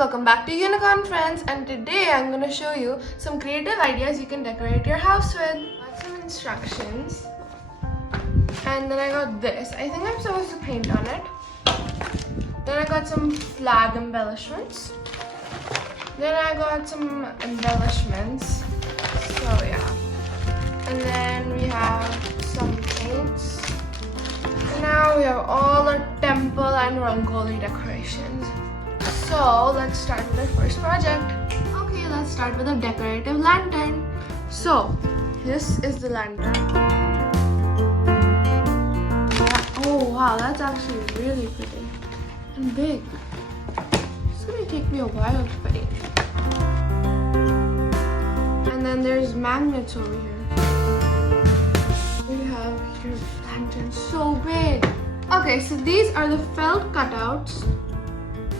welcome back to Unicorn Friends, and today I'm going to show you some creative ideas you can decorate your house with. I got some instructions, and then I got this. I think I'm supposed to paint on it. Then I got some flag embellishments. Then I got some embellishments, so yeah. And then we have some paints. And now we have all our temple and rangoli decorations. So let's start with our first project. Okay, let's start with a decorative lantern. So this is the lantern. Oh wow, that's actually really pretty and big. It's gonna take me a while to paint. And then there's magnets over here. We have your lantern, so big. Okay, so these are the felt cutouts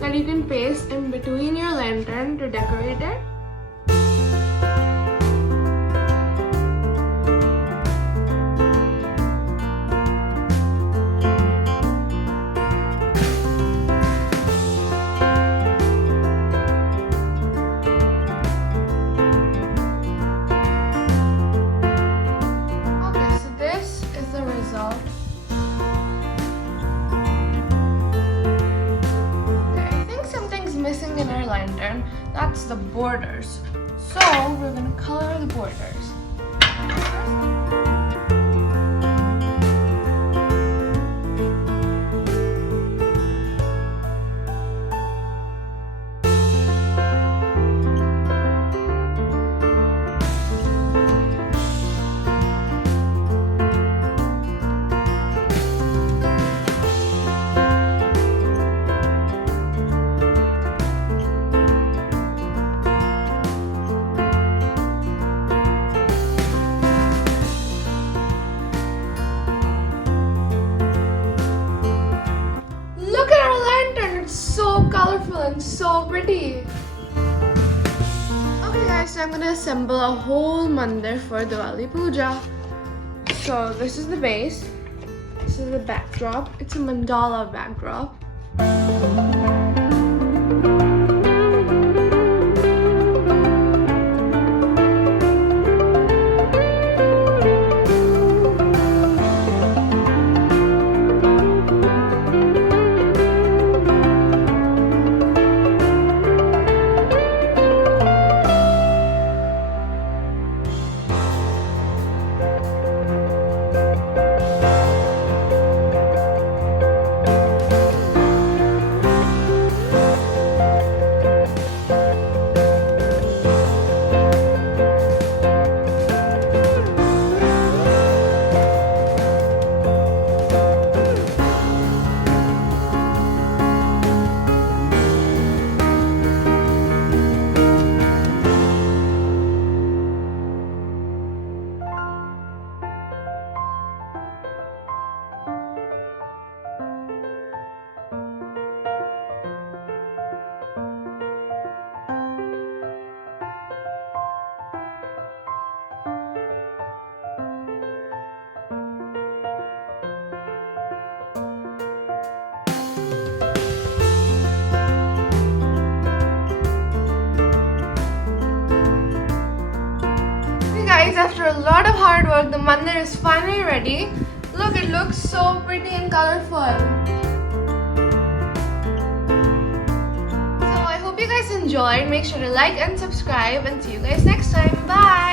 that you can paste in between your lantern to decorate it. Okay, so this is the result. Missing in our lantern, that's the borders. So we're gonna color the borders. Colorful and so pretty. Okay guys, so I'm gonna assemble a whole mandir for Diwali Puja. So this is the base, this is the backdrop. It's a mandala backdrop. Guys, after a lot of hard work, the mandir is finally ready. Look, it looks so pretty and colorful. So I hope you guys enjoyed. Make sure to like and subscribe, and see you guys next time. Bye!